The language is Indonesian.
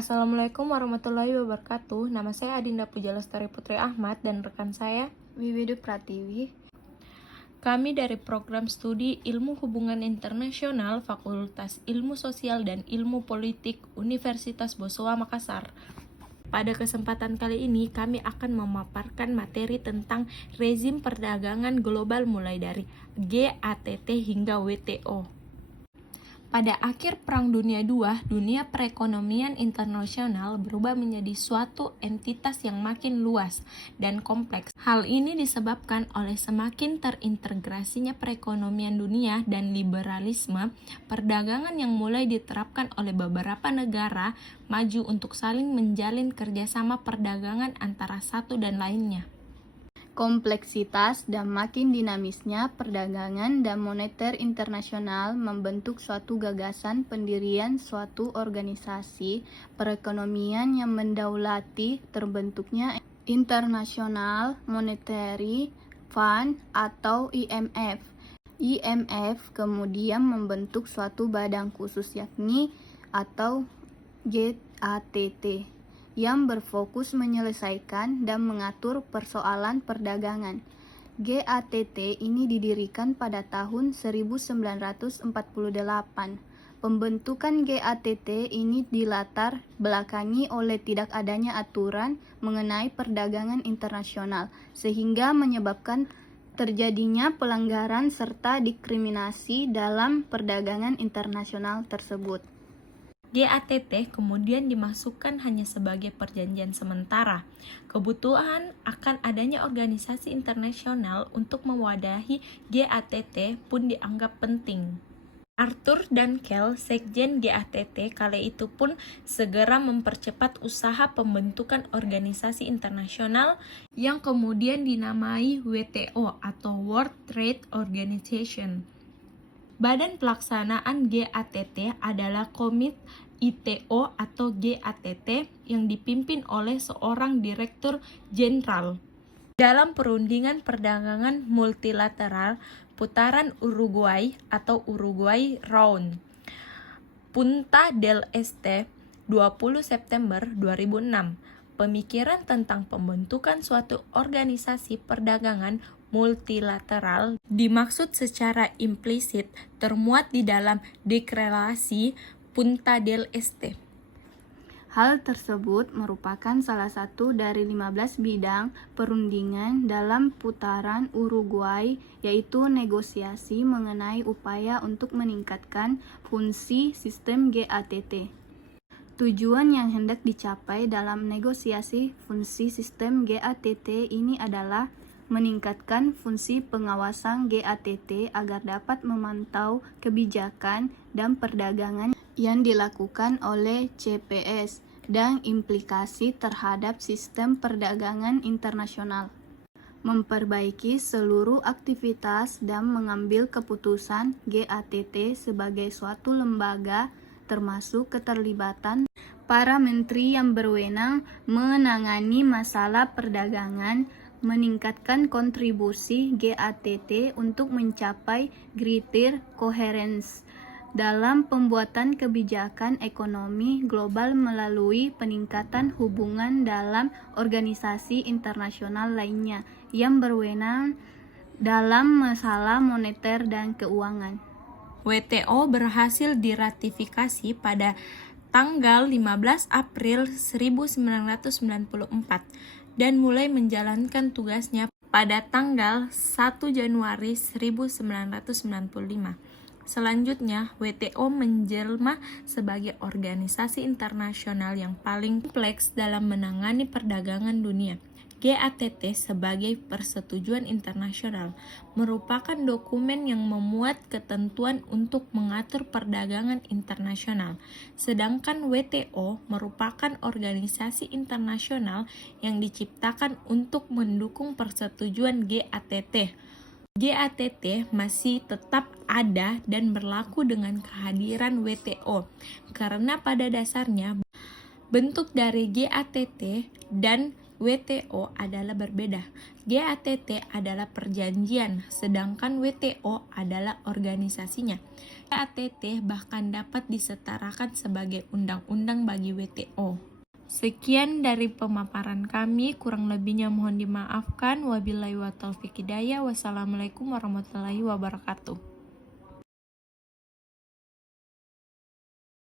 Assalamualaikum warahmatullahi wabarakatuh. Nama saya Adinda Puja Lestari Putri Ahmad dan rekan saya Wiwidu Pratiwi. Kami dari program studi Ilmu Hubungan Internasional Fakultas Ilmu Sosial dan Ilmu Politik Universitas Bosowa Makassar. Pada kesempatan kali ini kami akan memaparkan materi tentang rezim perdagangan global mulai dari GATT hingga WTO. Pada akhir Perang Dunia II, dunia perekonomian internasional berubah menjadi suatu entitas yang makin luas dan kompleks. Hal ini disebabkan oleh semakin terintegrasinya perekonomian dunia dan liberalisme perdagangan yang mulai diterapkan oleh beberapa negara maju untuk saling menjalin kerjasama perdagangan antara satu dan lainnya. Kompleksitas dan makin dinamisnya perdagangan dan moneter internasional membentuk suatu gagasan pendirian suatu organisasi perekonomian yang mendaulati terbentuknya International Monetary Fund atau IMF. IMF kemudian membentuk suatu badan khusus yakni atau GATT yang berfokus menyelesaikan dan mengatur persoalan perdagangan. GATT ini didirikan pada tahun 1948. Pembentukan GATT ini dilatar belakangi oleh tidak adanya aturan mengenai perdagangan internasional, sehingga menyebabkan terjadinya pelanggaran serta diskriminasi dalam perdagangan internasional tersebut. GATT kemudian dimasukkan hanya sebagai perjanjian sementara. Kebutuhan akan adanya organisasi internasional untuk mewadahi GATT pun dianggap penting. Arthur dan Kell, sekjen GATT kala itu pun segera mempercepat usaha pembentukan organisasi internasional yang kemudian dinamai WTO atau World Trade Organization. Badan pelaksanaan GATT adalah Komite ITO atau GATT yang dipimpin oleh seorang direktur jenderal. Dalam perundingan perdagangan multilateral putaran Uruguay atau Uruguay Round, Punta del Este, 20 September 2006, pemikiran tentang pembentukan suatu organisasi perdagangan multilateral dimaksud secara implisit termuat di dalam deklarasi Punta del Este. Hal tersebut merupakan salah satu dari 15 bidang perundingan dalam putaran Uruguay, yaitu negosiasi mengenai upaya untuk meningkatkan fungsi sistem GATT. Tujuan yang hendak dicapai dalam negosiasi fungsi sistem GATT ini adalah meningkatkan fungsi pengawasan GATT agar dapat memantau kebijakan dan perdagangan yang dilakukan oleh CPS dan implikasi terhadap sistem perdagangan internasional, memperbaiki seluruh aktivitas dan mengambil keputusan GATT sebagai suatu lembaga termasuk keterlibatan para menteri yang berwenang menangani masalah perdagangan, meningkatkan kontribusi GATT untuk mencapai greater coherence dalam pembuatan kebijakan ekonomi global melalui peningkatan hubungan dalam organisasi internasional lainnya yang berwenang dalam masalah moneter dan keuangan. WTO berhasil diratifikasi pada tanggal 15 April 1994 dan mulai menjalankan tugasnya pada tanggal 1 Januari 1995. Selanjutnya, WTO menjelma sebagai organisasi internasional yang paling kompleks dalam menangani perdagangan dunia. GATT sebagai persetujuan internasional merupakan dokumen yang memuat ketentuan untuk mengatur perdagangan internasional, sedangkan WTO merupakan organisasi internasional yang diciptakan untuk mendukung persetujuan GATT. GATT masih tetap ada dan berlaku dengan kehadiran WTO, karena pada dasarnya bentuk dari GATT dan WTO adalah berbeda. GATT adalah perjanjian, sedangkan WTO adalah organisasinya. GATT bahkan dapat disetarakan sebagai undang-undang bagi WTO. Sekian dari pemaparan kami, kurang lebihnya mohon dimaafkan. Wabillahi wa taufiq hidayah. Wassalamualaikum warahmatullahi wabarakatuh.